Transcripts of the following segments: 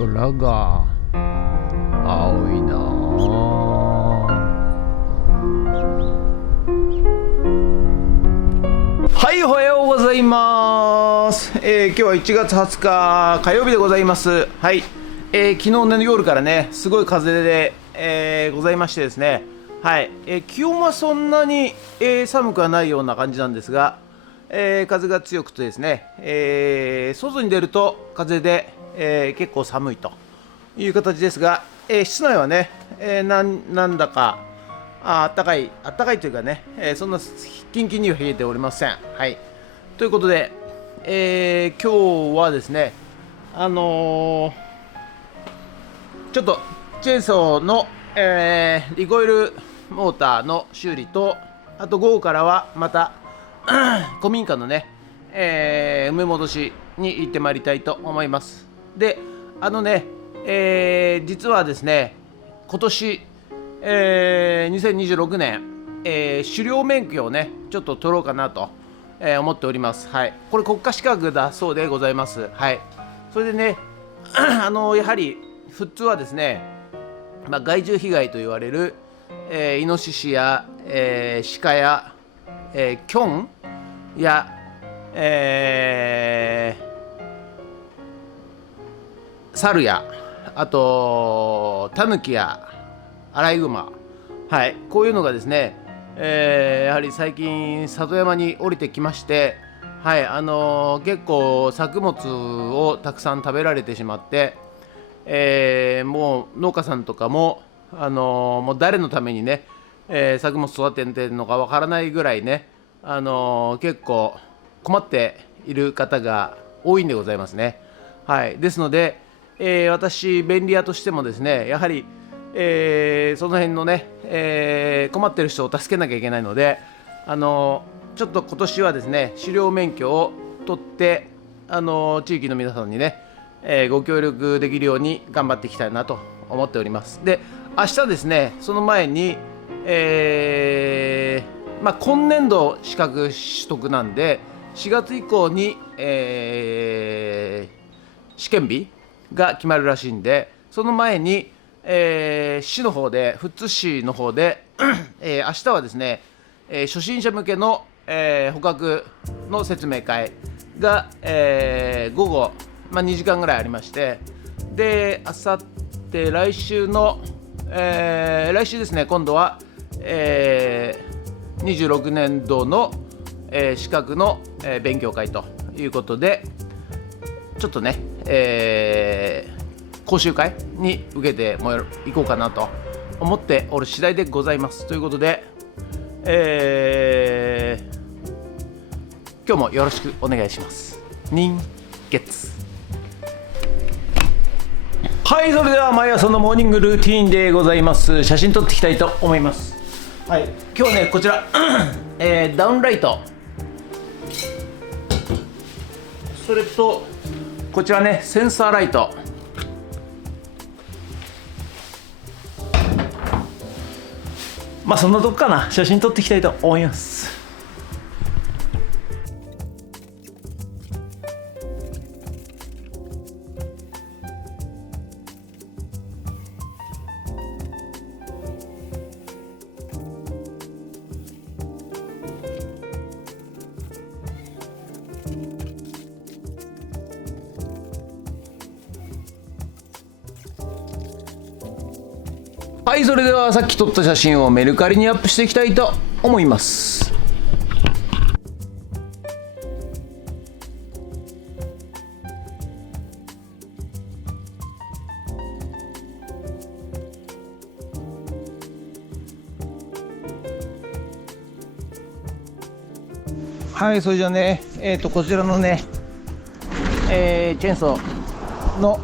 空が青いなはい、おはようございます。今日は1月20日火曜日でございます。はい、昨日の夜からねすごい風で、ございましてですね、はい、気温はそんなに、寒くはないような感じなんですが、風が強くてですね、外に出ると風で、結構寒いという形ですが、室内はね、なんだかあったかいというかね、そんなキンキンには冷えておりません。はい、ということで、今日はですね、ちょっとチェーンソーの、リコイルモーターの修理と、あと午後からはまた古民家のね、埋め戻しに行ってまいりたいと思います。で、実はですね、今年、2026年、狩猟免許をねちょっと取ろうかなと、思っております。はい、これ国家資格だそうでございます。はい、それでねやはり普通はですね、害獣被害と言われる、イノシシや、鹿や、キョンや、猿や、あとタヌキやアライグマ、はい、こういうのがですね、やはり最近里山に降りてきまして、はい、結構作物をたくさん食べられてしまって、もう農家さんとかも、もう誰のためにね、作物育ててるのかわからないぐらいね、結構困っている方が多いんでございますね。はい、ですので、私便利屋としてもですね、やはり、その辺のね、困ってる人を助けなきゃいけないので、ちょっと今年はですね狩猟免許を取って、地域の皆さんにね、ご協力できるように頑張っていきたいなと思っております。で、明日ですね、その前に、今年度資格取得なんで4月以降に、試験日が決まるらしいんで、その前に、市の方で富津市の方で、明日はですね、初心者向けの、捕獲の説明会が、午後、2時間ぐらいありまして、であさって来週ですね、今度は、26年度の、資格の、勉強会ということで、ちょっとね、講習会に受けてもいこうかなと思っておる次第でございます。ということで、今日もよろしくお願いします。人月。はい、それでは毎朝のモーニングルーティーンでございます。写真撮っていきたいと思います。はい、今日ねこちら、ダウンライト、それとこちらねセンサーライト、そんなとこかな。写真撮っていきたいと思います。はい、それではさっき撮った写真をメルカリにアップしていきたいと思います。はい、それじゃあね、こちらのね、チェーンソーの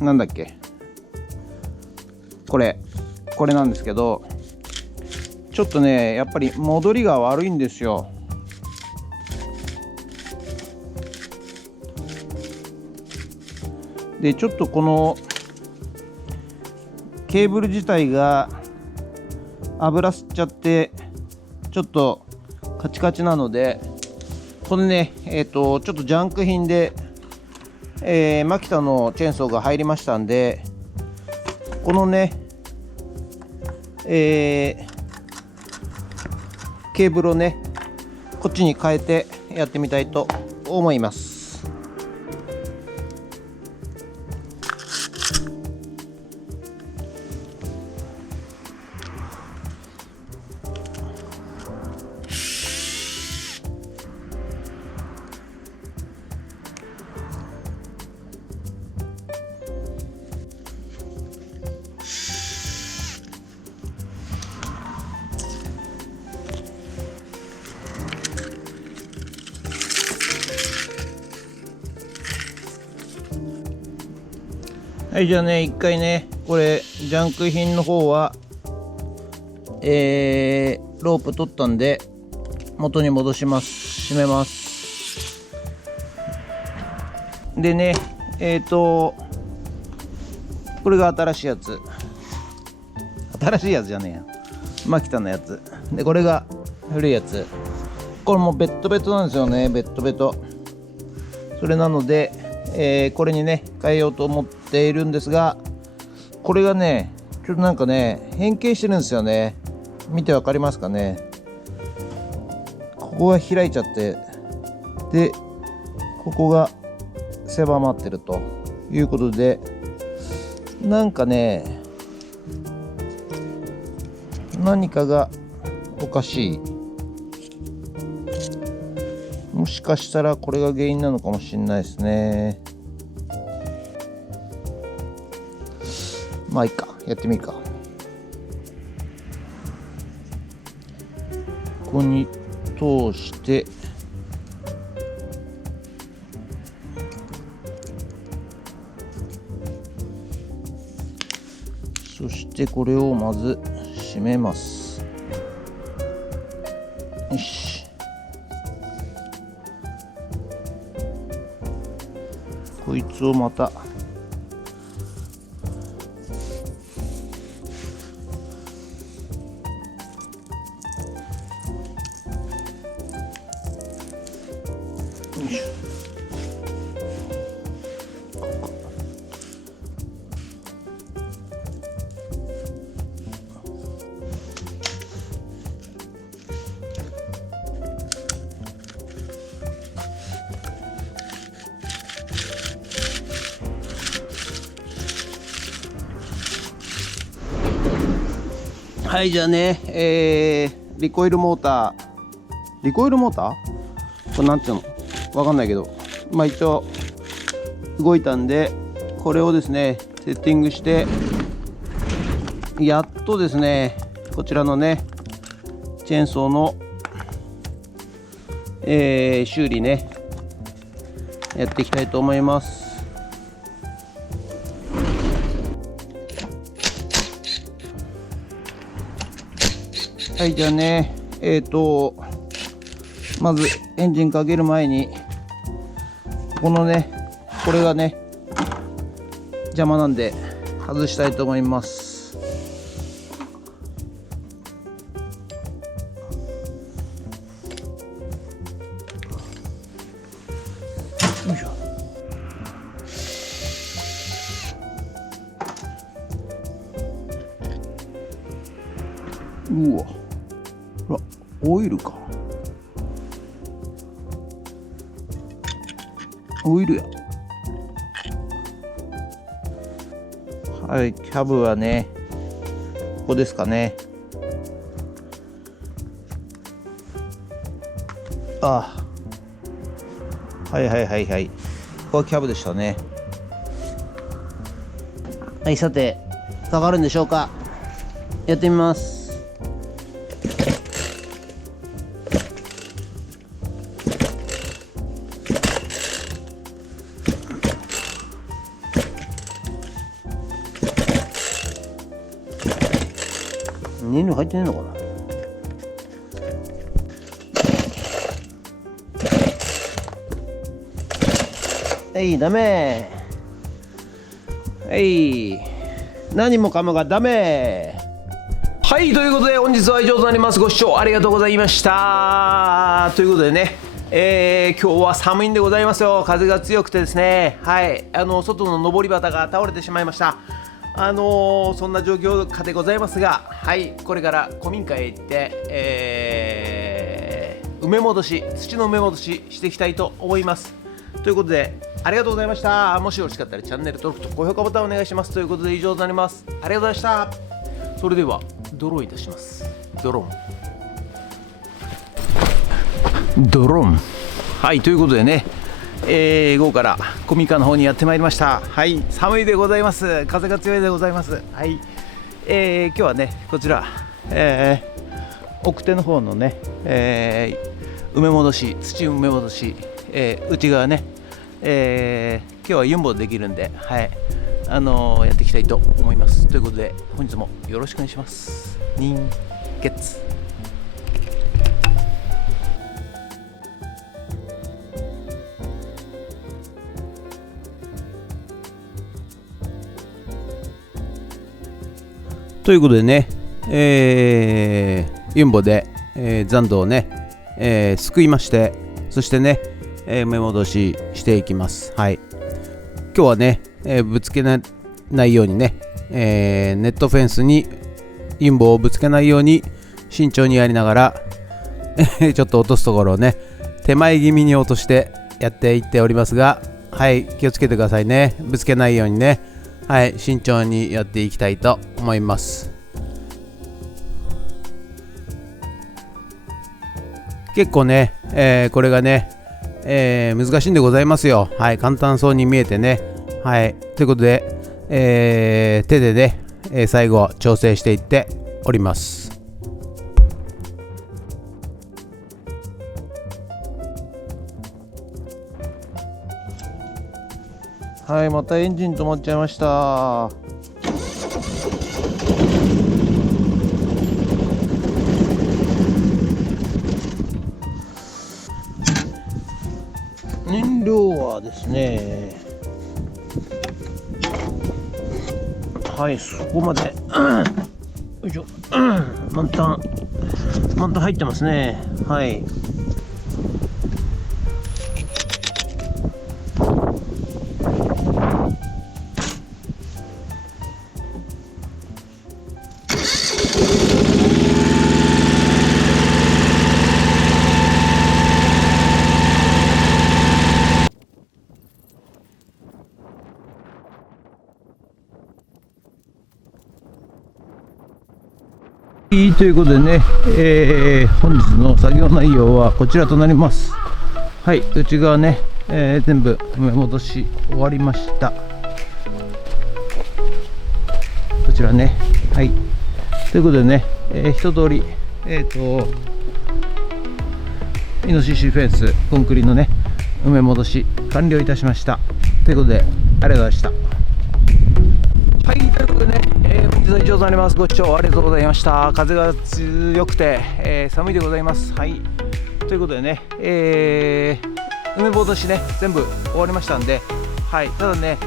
なんだっけ、これなんですけど、ちょっとねやっぱり戻りが悪いんですよ。でちょっとこのケーブル自体が油吸っちゃってちょっとカチカチなので、これねちょっとジャンク品で、マキタのチェーンソーが入りましたんで、このねケーブルをねこっちに変えてやってみたいと思います。はい、じゃあね、一回ね、これ、ジャンク品の方は、ロープ取ったんで、元に戻します。締めます。でね、これが新しいやつ。新しいやつじゃねえや。マキタのやつ。で、これが古いやつ。これもうベッドベトなんですよね、ベッドベト。それなので、これにね変えようと思っているんですが、これがねちょっとなんかね変形してるんですよね。見てわかりますかね。ここが開いちゃって、でここが狭まってるということで、なんかね何かがおかしい。もしかしたらこれが原因なのかもしれないですね。まあいいか、やってみるか。ここに通して、そしてこれをまず締めます。よし。こいつをまたはい、じゃあね、リコイルモーター、リコイルモーターこれなんていうのわかんないけど、まあ一応動いたんで、これをですねセッティングして、やっとですねこちらのねチェーンソーの、修理ねやっていきたいと思います。はい、じゃあねまずエンジンかける前にこのねこれがね邪魔なんで外したいと思います。よいしょ。うわ、ほらオイルか、オイルや。はい、キャブはねここですかね。ああ、はいはいはいはい、ここはキャブでしたね。はい、さてかかるんでしょうか。やってみます。燃料入ってねえのかな。はい、ダメ。はい、何もかもがダメ。はい、ということで本日は以上となります。ご視聴ありがとうございました。ということでね、今日は寒いんでございますよ。風が強くてですね、はい、外の登り旗が倒れてしまいました。そんな状況下でございますが、はい、これから古民家へ行って、土の埋め戻ししていきたいと思います。ということで、ありがとうございました。もしよろしかったらチャンネル登録と高評価ボタンお願いします。ということで以上となります。ありがとうございました。それではドローいたします。ドローン。はい、ということでね、午後から古民家の方にやってまいりました。はい、寒いでございます。風が強いでございます。はい、今日はね、こちら、奥手の方のね、土埋め戻し、内側ね、今日はユンボできるんで、はい、やっていきたいと思います。ということで、本日もよろしくお願いします。人月ということでね、ユンボで、残土をね、すくいまして、そしてね、埋め戻ししていきます。はい、今日はね、ぶつけないようにね、ネットフェンスにユンボをぶつけないように慎重にやりながらちょっと落とすところをね、手前気味に落としてやっていっておりますが、はい、気をつけてくださいね。ぶつけないようにね、はい、慎重にやっていきたいと思います。結構ね、これがね、難しいんでございますよ。はい、簡単そうに見えてね。はい、ということで、手でね、最後調整していっております。はい、またエンジン止まっちゃいました。燃料はですね、はい、そこまでよいしょ、満タン入ってますね。はい、ということでね、本日の作業内容はこちらとなります。はい、内側ね、全部埋め戻し終わりました。こちらね、はい、ということでね、一通りイノシシフェンスコンクリのね埋め戻し完了いたしました。ということで、ありがとうございました。はい、ということでね、本日は以上となります。ご視聴ありがとうございました。風が強くて、寒いでございます。はい、ということでね、埋め戻しね全部終わりましたんで、はい、ただね、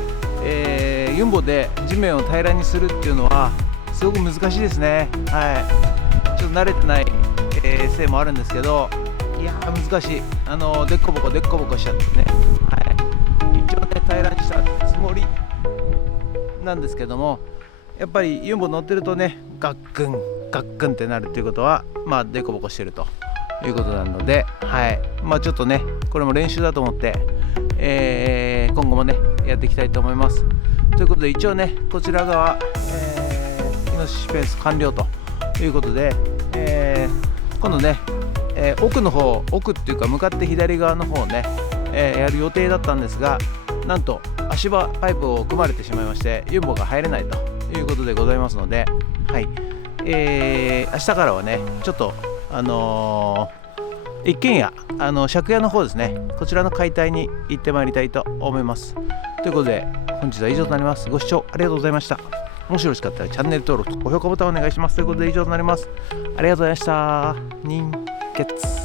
ユンボで地面を平らにするっていうのはすごく難しいですね。はい、ちょっと慣れてない、せいもあるんですけど、いやー難しい。でっこぼこしちゃってね、はい、一応ね平らにしたつもりなんですけども、やっぱりユンボ乗ってるとねガックンってなるっていうことは、まあデコボコしてるということなので、はい、まあちょっとねこれも練習だと思って、今後もねやっていきたいと思います。ということで、一応ねこちら側、イノシシフェンス完了ということで、今度ね、奥っていうか向かって左側の方をね、やる予定だったんですが、なんと足場パイプを組まれてしまいまして、ユンボが入れないということでございますので、はい、明日からはねちょっと一軒家借家の方ですね、こちらの解体に行ってまいりたいと思います。ということで、本日は以上となります。ご視聴ありがとうございました。もしよろしかったらチャンネル登録と高評価ボタンお願いします。ということで以上となります。ありがとうございました。人傑